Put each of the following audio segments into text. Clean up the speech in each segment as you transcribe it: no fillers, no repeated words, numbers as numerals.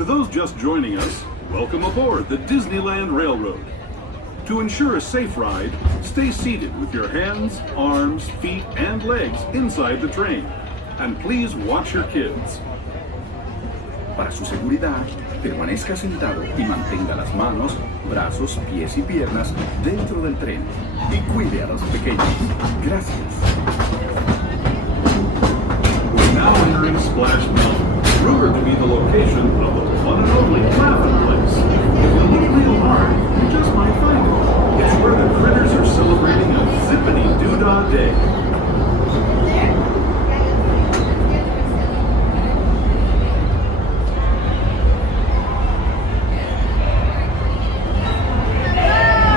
To those just joining us, welcome aboard the Disneyland Railroad. To ensure a safe ride, stay seated with your hands, arms, feet, and legs inside the train. And please watch your kids. Para su seguridad, permanezca sentado y mantenga las manos, brazos, pies y piernas dentro del tren. Y cuide a los pequeños. Gracias. We're now entering Splash Mountain, rumored to be the location of the one and only Laughing Place. If you look real hard, you just might find it. It's where the critters are celebrating a zippity-doo-dah day.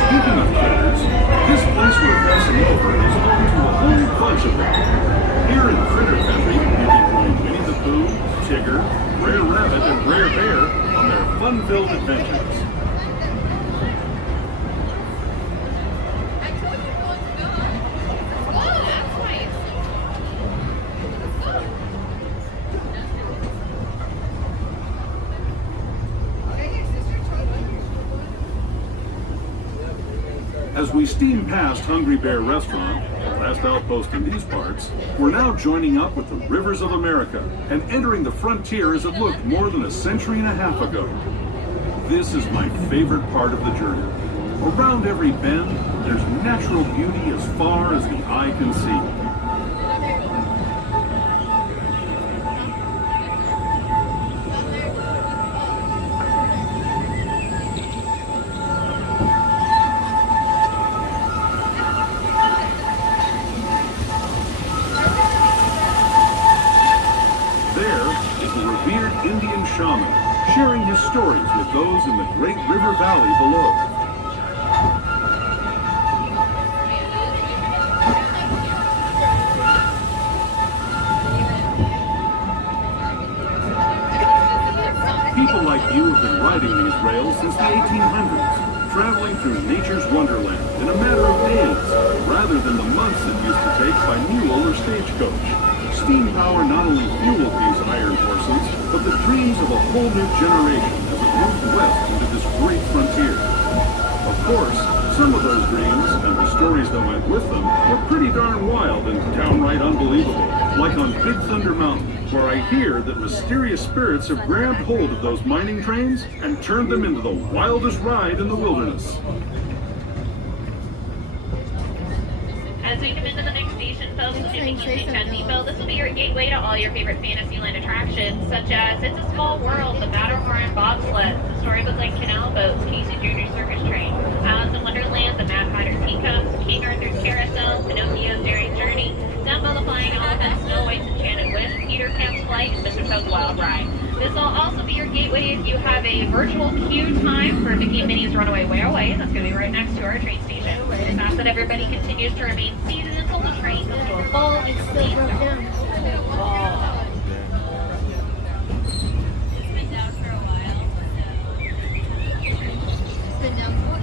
Speaking of critters, this place we're passing over is home to a whole bunch of them. Here in Critter Country, you can join Winnie the Pooh, Tigger, Brer Rabbit, and Brer Bear on their fun-filled adventures. As we steam past Hungry Bear Restaurant, the last outpost in these parts, we're now joining up with the rivers of America and entering the frontier as it looked more than a century and a half ago. This is my favorite part of the journey. Around every bend, there's natural beauty as far as the eye can see. Indian shaman, sharing his stories with those in the Great River Valley below. People like you have been riding these rails since the 1800s, traveling through nature's wonderland in a matter of days, rather than the months it used to take by mule or stagecoach. Steam power not only fueled these iron horses, but the dreams of a whole new generation as it moved west into this great frontier. Of course, some of those dreams, and the stories that went with them, were pretty darn wild and downright unbelievable. Like on Big Thunder Mountain, where I hear that mysterious spirits have grabbed hold of those mining trains and turned them into the wildest ride in the wilderness. As we come into the next station, folks, in Toontown Depot, this will be your gateway to all your favorite Fantasyland attractions, such as It's a Small World, the Matterhorn Bobsled, the Storybook Lake Canal Boats, Casey Jr. Circus Train, Alice in Wonderland, the Mad Hatter Teacups, King Arthur's Carousel, Pinocchio's Daring Journey, Dumbo the Flying Elephant, Snow White's Enchanted Wisp, Peter Pan's Flight, and Mr. Toad's Wild Ride. This will also be your gateway if you have a virtual queue time for Mickey and Minnie's Runaway Railway. That's going to be right next to our train station. It's asked that everybody continues to remain seated until the train comes to a full and complete stop. It's been down for a while. It's been down for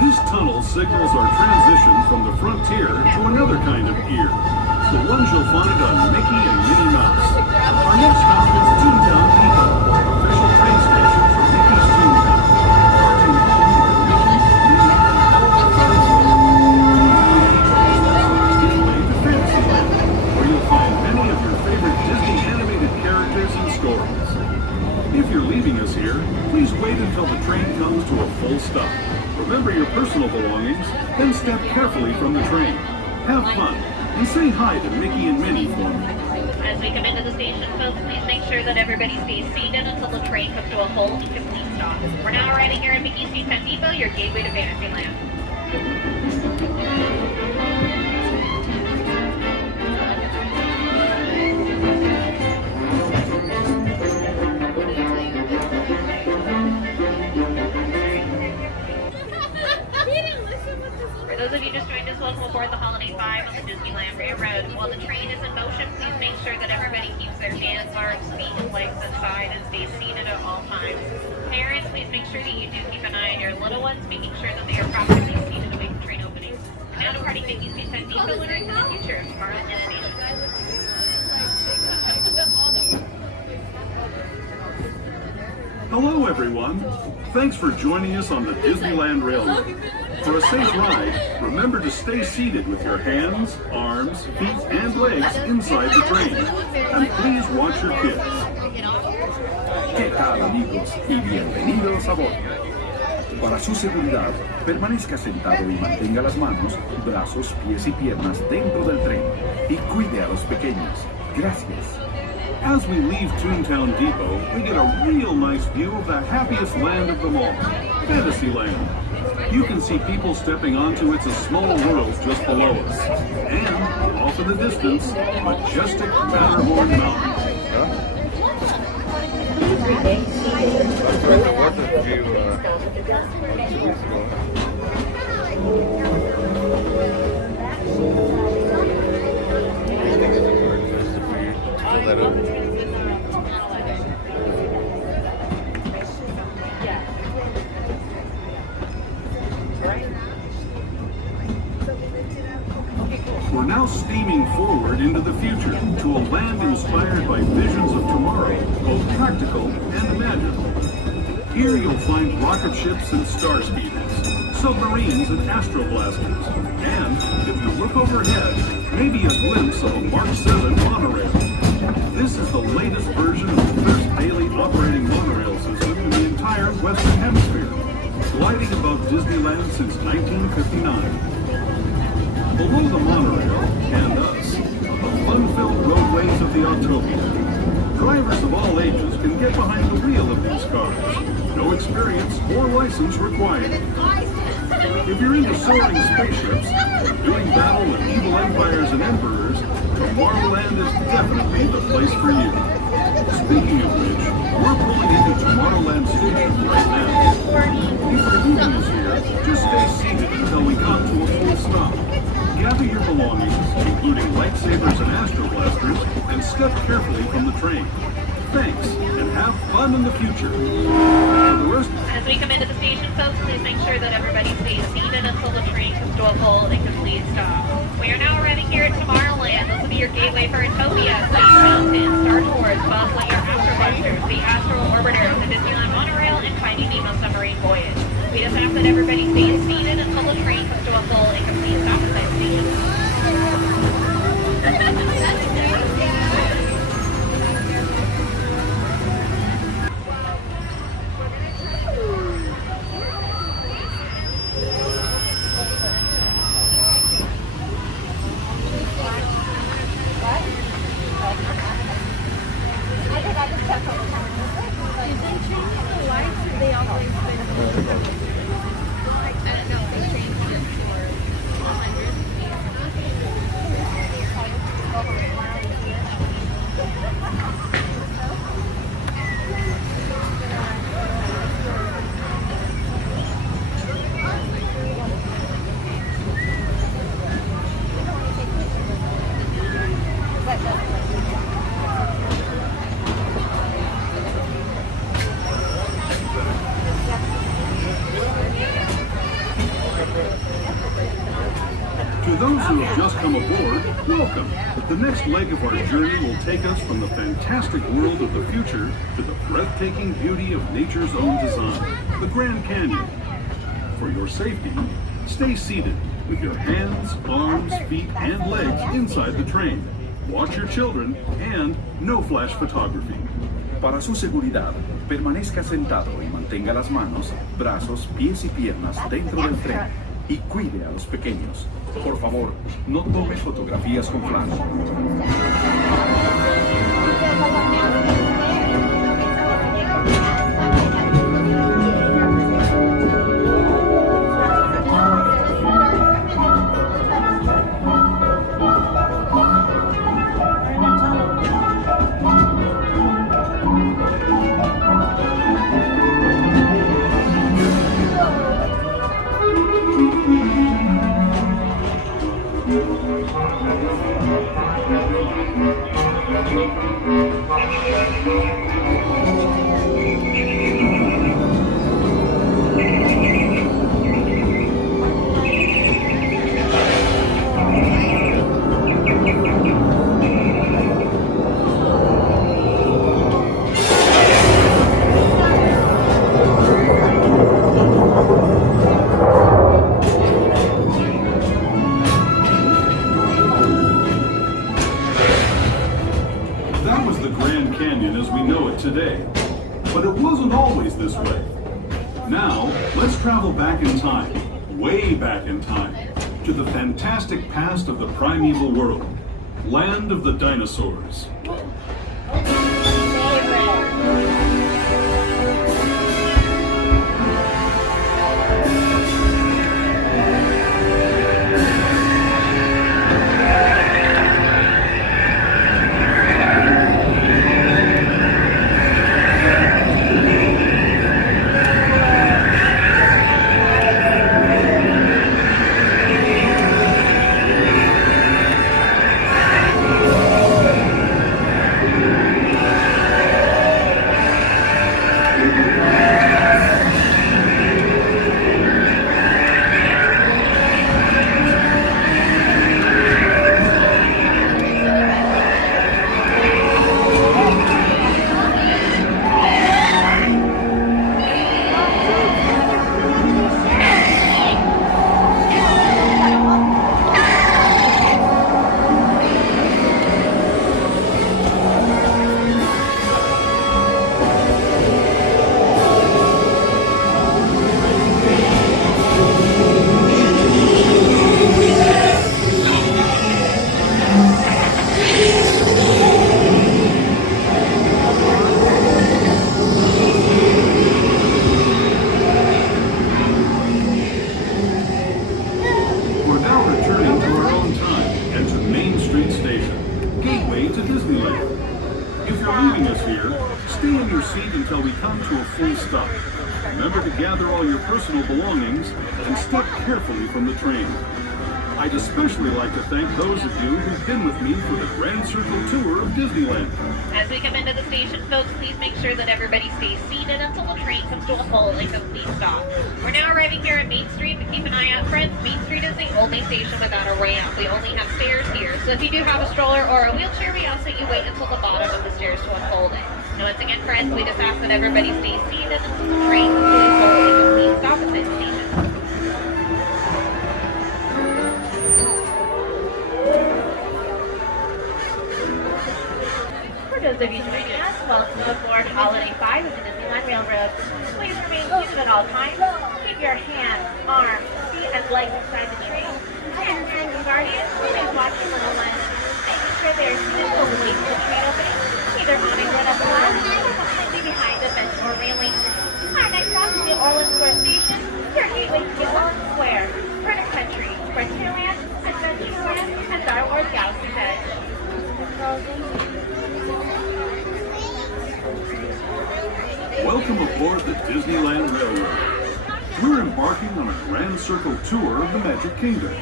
This tunnel signals our transition from the frontier to another kind of ear, the ones you'll find on Mickey and Minnie Mouse. Our next stop is Toontown Depot, official train station for Mickey's Toontown. Cartoon home where Mickey to Fantasyland, where you'll find many of your favorite Disney animated characters and stories. If you're leaving us here, please wait until the train comes to a full stop. Remember your personal belongings, then step carefully from the train. Have fun, and say hi to Mickey and Minnie for me. As we come into the station, folks, please make sure that everybody stays seated until the train comes to a full and complete stop. We're now riding here at Mickey's Toontown Depot, your gateway to Fantasyland. For those of you just joined us, welcome aboard the Holiday 5 on the Disneyland Railroad. While the train is in motion, please make sure that everybody keeps their hands, arms, feet, and legs inside and stays seated at all times. Parents, please make sure that you do keep their little ones, making sure that they are properly seated away from train openings. And now departing Mickey's Big Ten Depot, learning the future of Tomorrowland Station. Hello, everyone. Thanks for joining us on the Disneyland Railroad. For a safe ride, remember to stay seated with your hands, arms, feet, and legs inside the train. And please watch your kids. ¿Qué tal, amigos? Y bienvenidos a bordo. Para su seguridad, permanezca sentado y mantenga las manos, brazos, pies y piernas dentro del tren. Y cuide a los pequeños. Gracias. As we leave Toontown Depot, we get a real nice view of the happiest land of them all, Fantasyland. You can see people stepping onto It's a Small World just below us. And, off in the distance, majestic Matterhorn Mountain. We're now steaming forward into the future to a land inspired by visions of tomorrow, both practical and imagined. Here you'll find rocket ships and star speeders, submarines and astroblasters, and, if you look overhead, maybe a glimpse of a Mark 7 monorail. This is the latest version of the first daily operating monorail system in the entire Western Hemisphere, gliding above Disneyland since 1959. Below the monorail, and us, are the fun-filled roadways of the Autopia. Drivers of all ages can get behind the wheel of these cars. No experience or license required. If you're into soaring spaceships or doing battle with evil empires and emperors, Tomorrowland is definitely the place for you. Speaking of which, we're pulling into Tomorrowland Station right now. If the movement is here, just stay seated until we come to a full stop. Gather your belongings, including lightsabers and astroblasters, and step carefully from the train. Thanks, and have fun in the future. For the rest... As we come into the station, folks, please make sure that everybody stays seated until the train comes to a full and complete stop. We are now arriving here at Tomorrowland. This will be your gateway for Utopia, Space Mountain, Star Tours, Buzz Lightyear Astrobusters, the Astro Orbiter, the Disneyland Monorail, and Finding Nemo Submarine Voyage. We just ask that everybody stays seated until the train comes to a full and complete stop at that station. To those who have just come aboard, welcome. The next leg of our journey will take us from the fantastic world of the future to the breathtaking beauty of nature's own design, the Grand Canyon. For your safety, stay seated with your hands, arms, feet, and legs inside the train. Watch your children, and no flash photography. Para su seguridad, permanezca sentado y mantenga las manos, brazos, pies y piernas dentro del tren. Y cuide a los pequeños. Por favor, no tome fotografías con flash. Now, let's travel back in time, way back in time, to the fantastic past of the Primeval World, land of the dinosaurs. Until we come to a full stop. Remember to gather all your personal belongings and step carefully from the train. I'd especially like to thank those of you who've been with me for the Grand Circle Tour of Disneyland. As we come into the station, folks, please make sure that everybody stays seated until the train comes to a full and complete stop. We're now arriving here at Main Street, but keep an eye out, friends. Main Street is the only station without a ramp. We only have stairs here, so if you do have a stroller or a wheelchair, we ask that you wait until the bottom of the stairs to unfold it. And once again, friends, we just ask that everybody stays seated until the train comes to a full and complete stop at this station. For those of you joining us, welcome aboard Holiday 5 of the Disneyland Railroad. Please remain seated at all times. Keep your hands, arms, feet, and legs inside the train. Parents and guardians, please watch your little ones. Making sure they are seated while we wait for the train opening, either on a grown-up glass or completely behind the bench or railing. Our next stop is New Orleans Square Station, your gateway to New Orleans Square, Critter Country, Frontierland, Adventureland, and Star Wars Galaxy's Edge. Welcome aboard the Disneyland Railroad. We're embarking on a Grand Circle tour of the Magic Kingdom.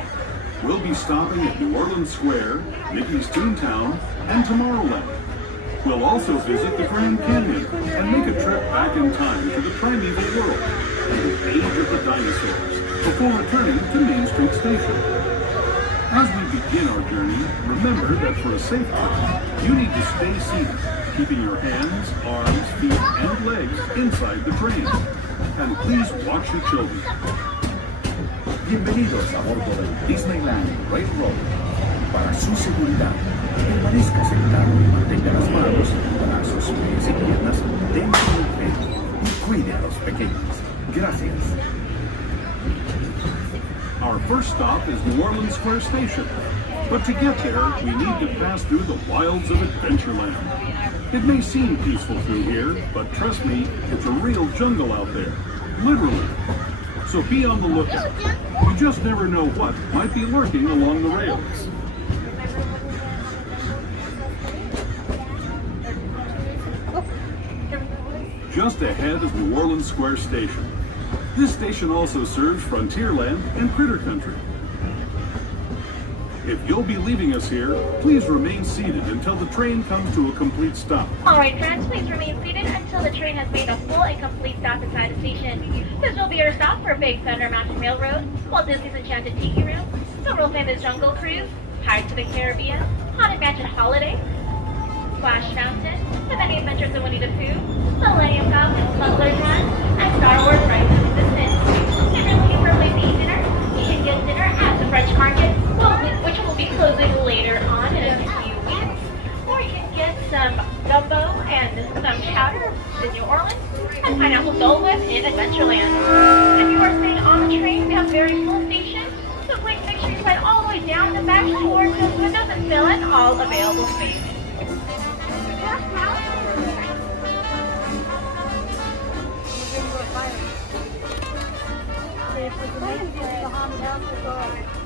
We'll be stopping at New Orleans Square, Mickey's Toontown, and Tomorrowland. We'll also visit the Grand Canyon and make a trip back in time to the Primeval World and the age of the dinosaurs before returning to Main Street Station. As we begin our journey, remember that for a safe trip, you need to stay seated, keeping your hands, arms, feet, and legs inside the train. And please watch your children. Bienvenidos a bordo del Disneyland Railroad. Para su seguridad, permanezca sentado y mantenga las manos, brazos, pies y piernas dentro del tren y cuide a los pequeños. Gracias. Our first stop is New Orleans Square Station. But to get there, we need to pass through the wilds of Adventureland. It may seem peaceful through here, but trust me, it's a real jungle out there. Literally. So be on the lookout. You just never know what might be lurking along the rails. Just ahead is New Orleans Square Station. This station also serves Frontierland and Critter Country. If you'll be leaving us here, please remain seated until the train comes to a complete stop. Alright friends, please remain seated until the train has made a full and complete stop inside the station. This will be your stop for Big Thunder Mountain Railroad, Walt Disney's Enchanted Tiki Room, the world famous Jungle Cruise, Pirates of the Caribbean, Haunted Mansion Holiday, Splash Mountain, The Many Adventures of Winnie the Pooh, Millennium Falcon, Smuggler's Run, and Star Wars Rise of Resistance. If you're looking for a place to eat dinner, you can get dinner at the French Market, which will be closing later on in a few weeks. Or you can get some gumbo and some chowder in New Orleans and pineapple Dole Whip in Adventureland. fill in all available space. If we can make it to the haunted house, we'll go.